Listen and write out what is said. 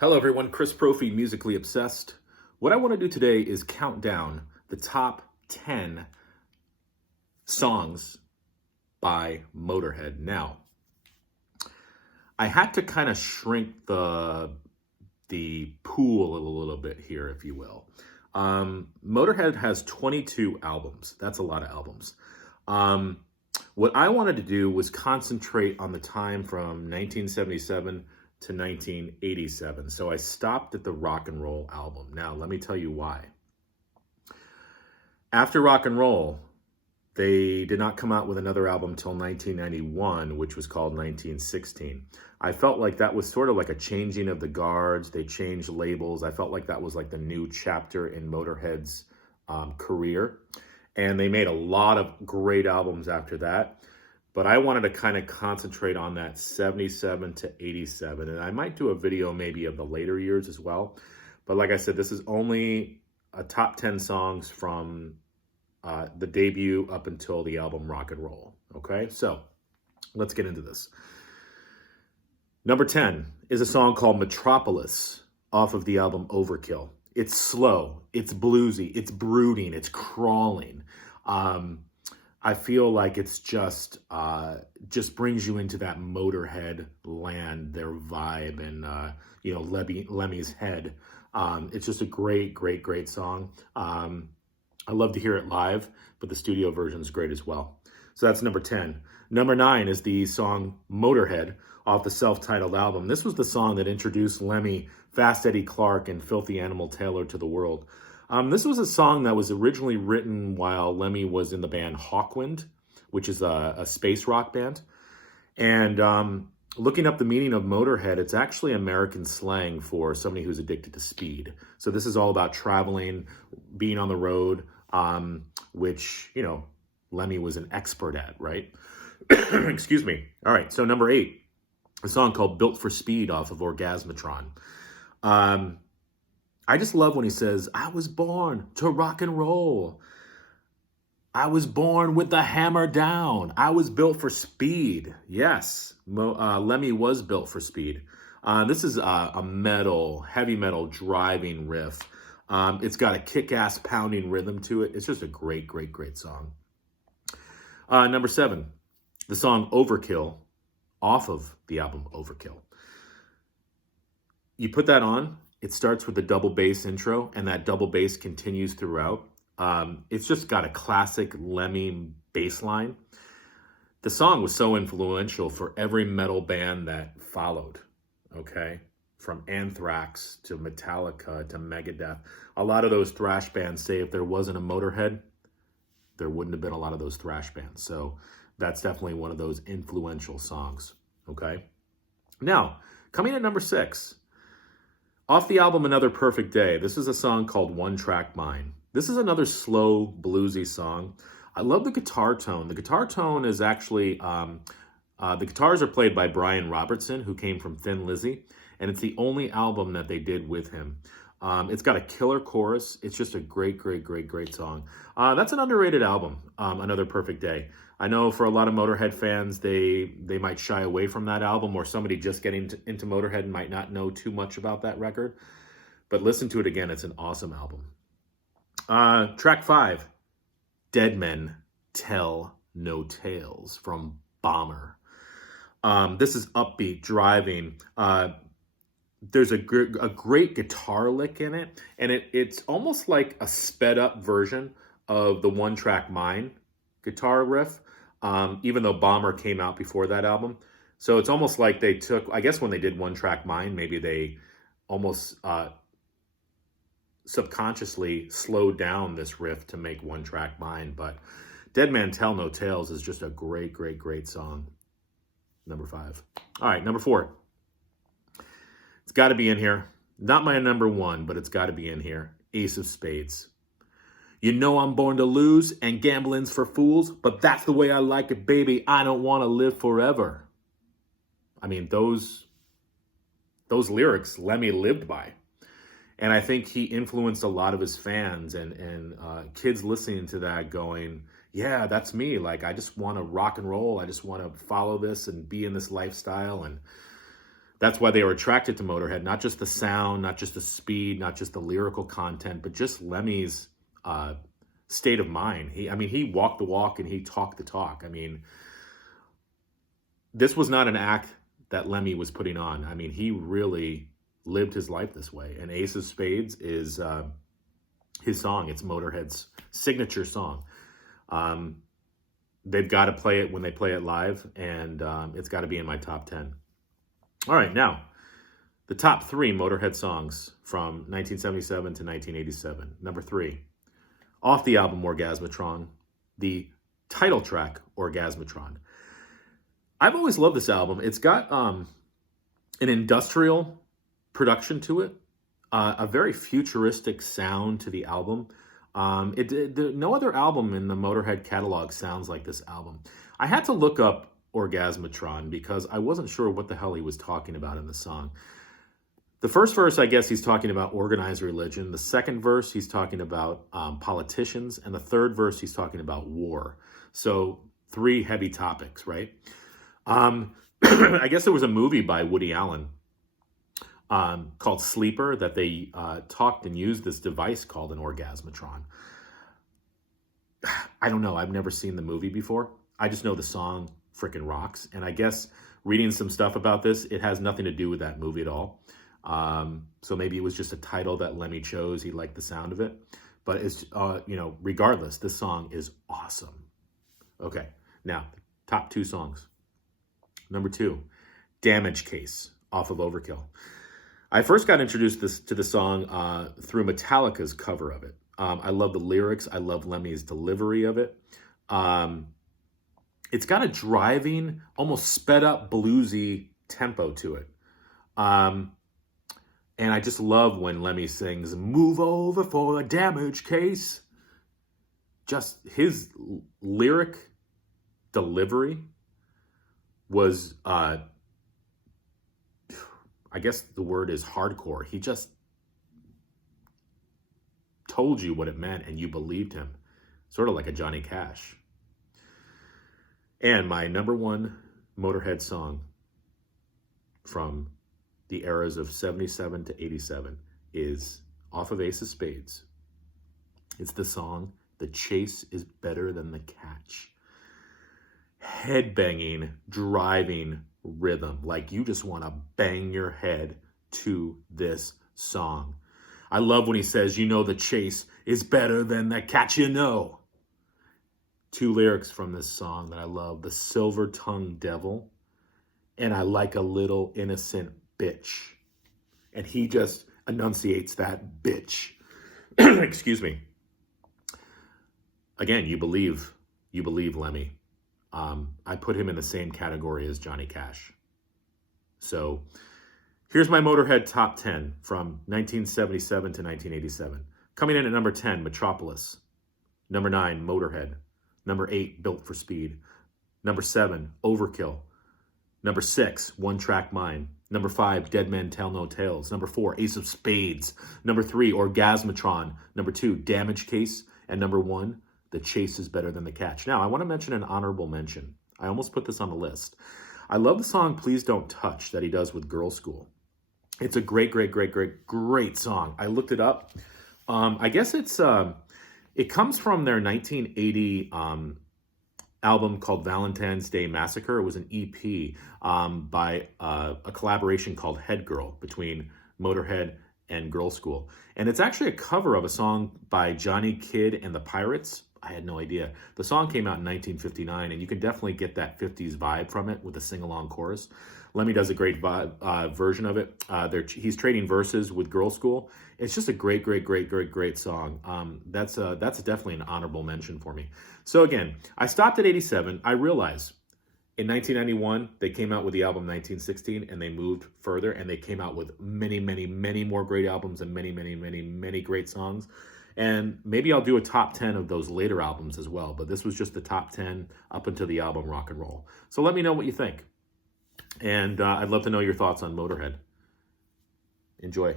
Hello everyone, Chris Profi, Musically Obsessed. What I want to do today is count down the top 10 songs by Motörhead. Now, I had to kind of shrink the pool a little bit here, if you will. Motörhead has 22 albums. That's a lot of albums. What I wanted to do was concentrate on the time from 1977 to 1987. So I stopped at the rock and roll album. Now, let me tell you why. After rock and roll, they did not come out with another album until 1991, which was called 1916. I felt like that was sort of like a changing of the guards. They changed labels. I felt like that was like the new chapter in Motörhead's career. And they made a lot of great albums after that. But I wanted to kind of concentrate on that 77 to 87. And I might do a video maybe of the later years as well. But like I said, this is only a top 10 songs from the debut up until the album Rock and Roll. Okay, so let's get into this. Number 10 is a song called Metropolis off of the album Overkill. It's slow, it's bluesy, it's brooding, it's crawling. I feel like it's just brings you into that Motörhead land, their vibe, and Lemmy's head. It's just a great song. I love to hear it live, but the studio version is great as well. So that's number 10. Number 9 is the song Motörhead off the self-titled album. This was the song that introduced Lemmy, Fast Eddie Clarke, and Filthy Animal Taylor to the world. This was a song that was originally written while Lemmy was in the band Hawkwind, which is a space rock band. And looking up the meaning of Motörhead, it's actually American slang for somebody who's addicted to speed. So this is all about traveling, being on the road, which, Lemmy was an expert at, right? Excuse me. All right, so number 8, a song called Built for Speed off of Orgasmatron. I just love when he says, I was born to rock and roll. I was born with the hammer down. I was built for speed. Yes, Lemmy was built for speed. This is a heavy metal driving riff. It's got a kick-ass pounding rhythm to it. It's just a great song. Number 7, the song Overkill off of the album Overkill. You put that on, it starts with a double bass intro, and that double bass continues throughout. It's just got a classic Lemmy bass line. The song was so influential for every metal band that followed, okay? From Anthrax to Metallica to Megadeth. A lot of those thrash bands say if there wasn't a Motörhead, there wouldn't have been a lot of those thrash bands. So that's definitely one of those influential songs, okay? Now, coming at number 6, off the album Another Perfect Day, this is a song called One Track Mind. This is another slow, bluesy song. I love the guitar tone. The guitar tone is actually, the guitars are played by Brian Robertson, who came from Thin Lizzy, and it's the only album that they did with him. It's got a killer chorus. It's just a great song. That's an underrated album, Another Perfect Day. I know for a lot of Motörhead fans, they might shy away from that album, or somebody just getting into Motörhead might not know too much about that record. But listen to it again. It's an awesome album. Track 5, Dead Men Tell No Tales from Bomber. This is upbeat, driving. There's a great guitar lick in it, and it's almost like a sped up version of the One Track Mind guitar riff, even though Bomber came out before that album. So it's almost like they took, I guess when they did One Track Mind, maybe they almost subconsciously slowed down this riff to make One Track Mind. But Dead Man Tell No Tales is just a great song. Number 5. All right, number 4. It's got to be in here. Not my number 1, but it's got to be in here. Ace of Spades. You know I'm born to lose and gambling's for fools, but that's the way I like it, baby. I don't want to live forever. I mean, those lyrics Lemmy lived by. And I think he influenced a lot of his fans and kids listening to that going, yeah, that's me. Like, I just want to rock and roll. I just want to follow this and be in this lifestyle. And That's why they were attracted to Motorhead, not just the sound, not just the speed, not just the lyrical content, but just Lemmy's state of mind. He walked the walk and he talked the talk. I mean, this was not an act that Lemmy was putting on. I mean, he really lived his life this way. And Ace of Spades is his song. It's Motorhead's signature song. They've got to play it when they play it live, and it's got to be in my top 10. All right, now, the top 3 Motorhead songs from 1977 to 1987. Number 3, off the album Orgasmatron, the title track, Orgasmatron. I've always loved this album. It's got an industrial production to it, a very futuristic sound to the album. No other album in the Motorhead catalog sounds like this album. I had to look up Orgasmatron because I wasn't sure what the hell he was talking about in the song. The first verse, I guess he's talking about organized religion. The second verse, he's talking about politicians. And the third verse, he's talking about war. So 3 heavy topics, right? I guess there was a movie by Woody Allen called Sleeper that they talked and used this device called an Orgasmatron. I don't know. I've never seen the movie before. I just know the song freaking rocks. And I guess reading some stuff about this, it has nothing to do with that movie at all. So maybe it was just a title that Lemmy chose. He liked the sound of it. But it's, regardless, this song is awesome. Okay, now, top 2 songs. Number 2, Damage Case off of Overkill. I first got introduced to the song through Metallica's cover of it. I love the lyrics. I love Lemmy's delivery of it. It's got a driving, almost sped up bluesy tempo to it. And I just love when Lemmy sings, "Move over for a damage case." Just his lyric delivery was, I guess the word is hardcore. He just told you what it meant and you believed him. Sort of like a Johnny Cash. And my number 1 Motorhead song from the eras of 77 to 87 is off of Ace of Spades. It's the song, "The Chase is Better Than the Catch." Headbanging, driving rhythm. Like you just want to bang your head to this song. I love when he says, the chase is better than the catch, 2 lyrics from this song that I love. "The silver-tongued devil," and "I like a little innocent bitch." And he just enunciates that bitch. Excuse me. Again, you believe Lemmy. I put him in the same category as Johnny Cash. So here's my Motorhead top 10 from 1977 to 1987. Coming in at number 10, Metropolis. Number 9, Motorhead. Number 8, Built for Speed. Number 7, Overkill. Number 6, One Track Mind. Number 5, Dead Men Tell No Tales. Number 4, Ace of Spades. Number 3, Orgasmatron. Number 2, Damage Case. And number 1, The Chase is Better Than the Catch. Now, I want to mention an honorable mention. I almost put this on the list. I love the song Please Don't Touch that he does with Girl School. It's a great, great, great, great, great song. I looked it up. I guess it comes from their 1980 album called Valentine's Day Massacre. It was an EP by a collaboration called Head Girl between Motorhead and Girl School. And it's actually a cover of a song by Johnny Kidd and the Pirates. I had no idea. The song came out in 1959, and you can definitely get that 50s vibe from it with a sing-along chorus. Lemmy does a great version of it. He's trading verses with Girl School. It's just a great, great, great, great, great song. That's definitely an honorable mention for me. So again, I stopped at 87. I realized in 1991, they came out with the album 1916, and they moved further, and they came out with many, many, many more great albums and many, many, many, many great songs. And maybe I'll do a top 10 of those later albums as well. But this was just the top 10 up until the album Rock and Roll. So let me know what you think. And I'd love to know your thoughts on Motorhead. Enjoy.